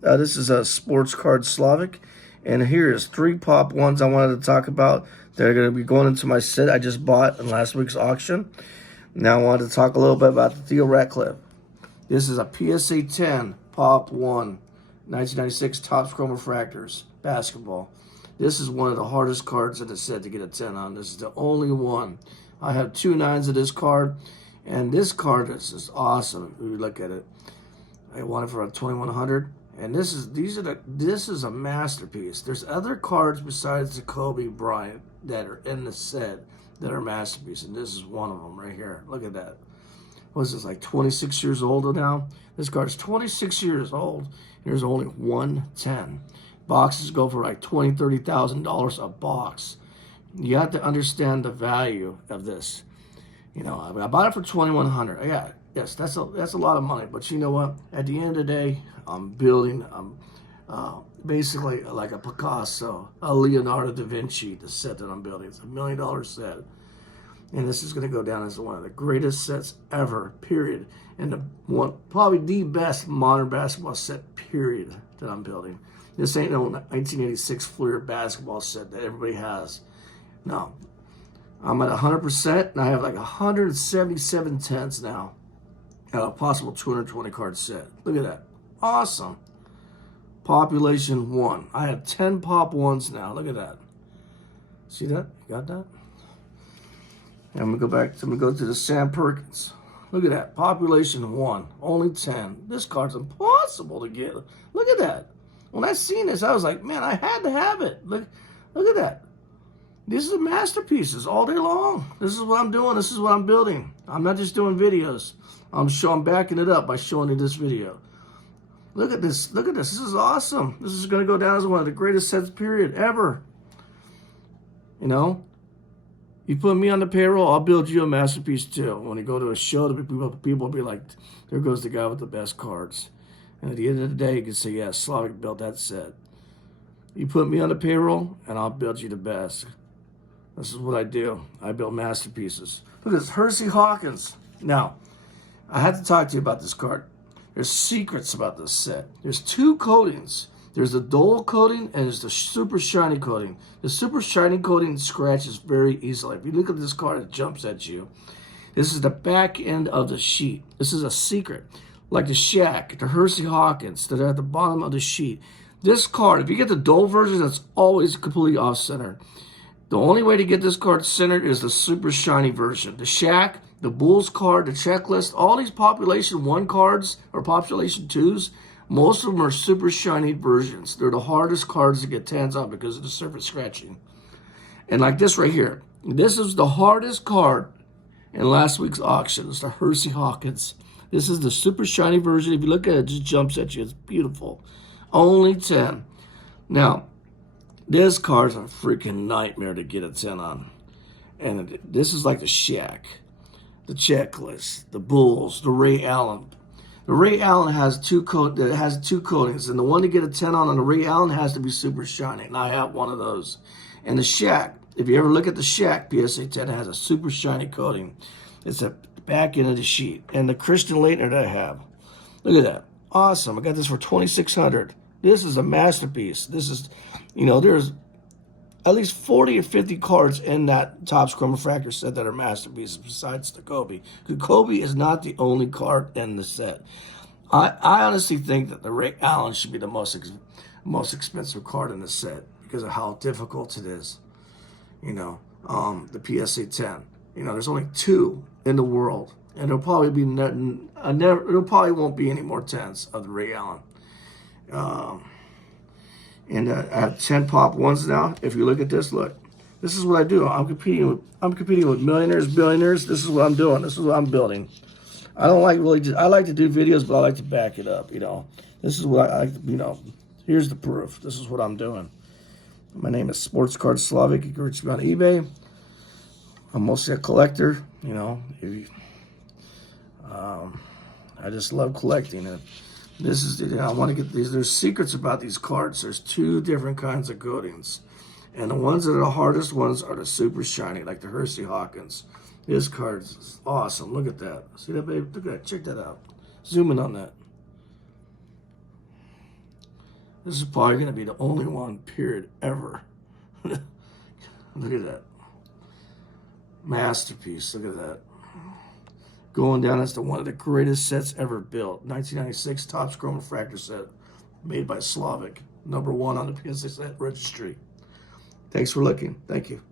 This is a sports card Slavik, and here is 3 pop 1s I wanted to talk about. They're going to be going into my set I just bought in last week's auction. Now I wanted to talk a little bit about the Theo Ratcliffe. This is a PSA 10 pop 1, 1996 Topps Chrome Refractors basketball. This is one of the hardest cards in the set to get a 10 on. This is the only one. I have 2 9s of this card, and this card is just awesome. If you look at it, I want it for a 2100. And this is a masterpiece. There's other cards besides the Kobe Bryant that are in the set that are masterpieces, and this is one of them right here. Look at that. What is this, like 26 years old now? This card's 26 years old. There's only 110. Boxes go for like $20,000, $30,000 a box. You have to understand the value of this. You know, I bought it for 2100. Yeah, yes, that's a lot of money. But you know what? At the end of the day, I'm building. Basically like a Picasso, a Leonardo da Vinci. The set that I'm building. It's $1 million set, and this is going to go down as one of the greatest sets ever. Period. And probably the best modern basketball set. Period. That I'm building. This ain't no 1986 Fleer basketball set that everybody has. No. I'm at 100%, and I have like 177 10s now at a possible 220 card set. Look at that. Awesome. Population 1. I have 10 pop 1s now. Look at that. See that? You got that? And I'm going to go back. I'm going to go to the Sam Perkins. Look at that. Population 1. Only 10. This card's impossible to get. Look at that. When I seen this, I was like, man, I had to have it. Look at that. These are masterpieces all day long. This is what I'm doing. This is what I'm building. I'm not just doing videos. I'm backing it up by showing you this video. Look at this. Look at this. This is awesome. This is going to go down as one of the greatest sets, period, ever. You know? You put me on the payroll, I'll build you a masterpiece too. When you go to a show, people will be like, there goes the guy with the best cards. And at the end of the day, you can say, yeah, Slavik built that set. You put me on the payroll, and I'll build you the best. This is what I do. I build masterpieces. Look at this, Hersey Hawkins. Now, I have to talk to you about this card. There's secrets about this set. There's 2 coatings. There's the dull coating and there's the super shiny coating. The super shiny coating scratches very easily. If you look at this card, it jumps at you. This is the back end of the sheet. This is a secret. Like the Shaq, the Hersey Hawkins that are at the bottom of the sheet. This card, if you get the dull version, that's always completely off-center. The only way to get this card centered is the super shiny version. The Shaq, the Bulls card, the checklist, all these population 1 cards or population 2s, most of them are super shiny versions. They're the hardest cards to get 10s on because of the surface scratching. And like this right here, this is the hardest card in last week's auction. It's the Hersey Hawkins. This is the super shiny version. If you look at it, it just jumps at you. It's beautiful. Only 10. Now, this card's a freaking nightmare to get a 10 on. And this is like the Shaq, the checklist, the Bulls, the Ray Allen. The Ray Allen has 2 coatings, and the one to get a 10 on the Ray Allen has to be super shiny, and I have one of those. And the Shaq, if you ever look at the Shaq PSA 10, it has a super shiny coating. It's a back end of the sheet. And the Christian Laettner that I have, look at that. Awesome. I got this for $2,600. This is a masterpiece. This is, you know, there's at least 40 or 50 cards in that Topps Chrome Refractor set that are masterpieces besides the Kobe. The Kobe is not the only card in the set. I honestly think that the Ray Allen should be the most expensive card in the set because of how difficult it is. You know, the PSA 10. You know, there's only 2 in the world, and there'll probably be there probably won't be any more 10s of the Ray Allen. And I have 10 pop 1s now. If you look at this, look, this is what I do. I'm competing with millionaires, billionaires. This is what I'm doing. This is what I'm building. I don't like I like to do videos, but I like to back it up. You know, this is what I like. You know, here's the proof. This is what I'm doing. My name is Sports Card Slavik. You can reach me on eBay. I'm mostly a collector. You know, I just love collecting it. This is, you know, I want to get these. There's secrets about these cards. There's 2 different kinds of coatings. And the ones that are the hardest ones are the super shiny, like the Hersey Hawkins. This card is awesome. Look at that. See that, baby? Look at that. Check that out. Zoom in on that. This is probably going to be the only one, period, ever. Look at that. Masterpiece. Look at that. Going down as one of the greatest sets ever built. 1996 Topps Chrome Refractor set made by Slavik. #1 on the PSA set registry. Thanks for looking. Thank you.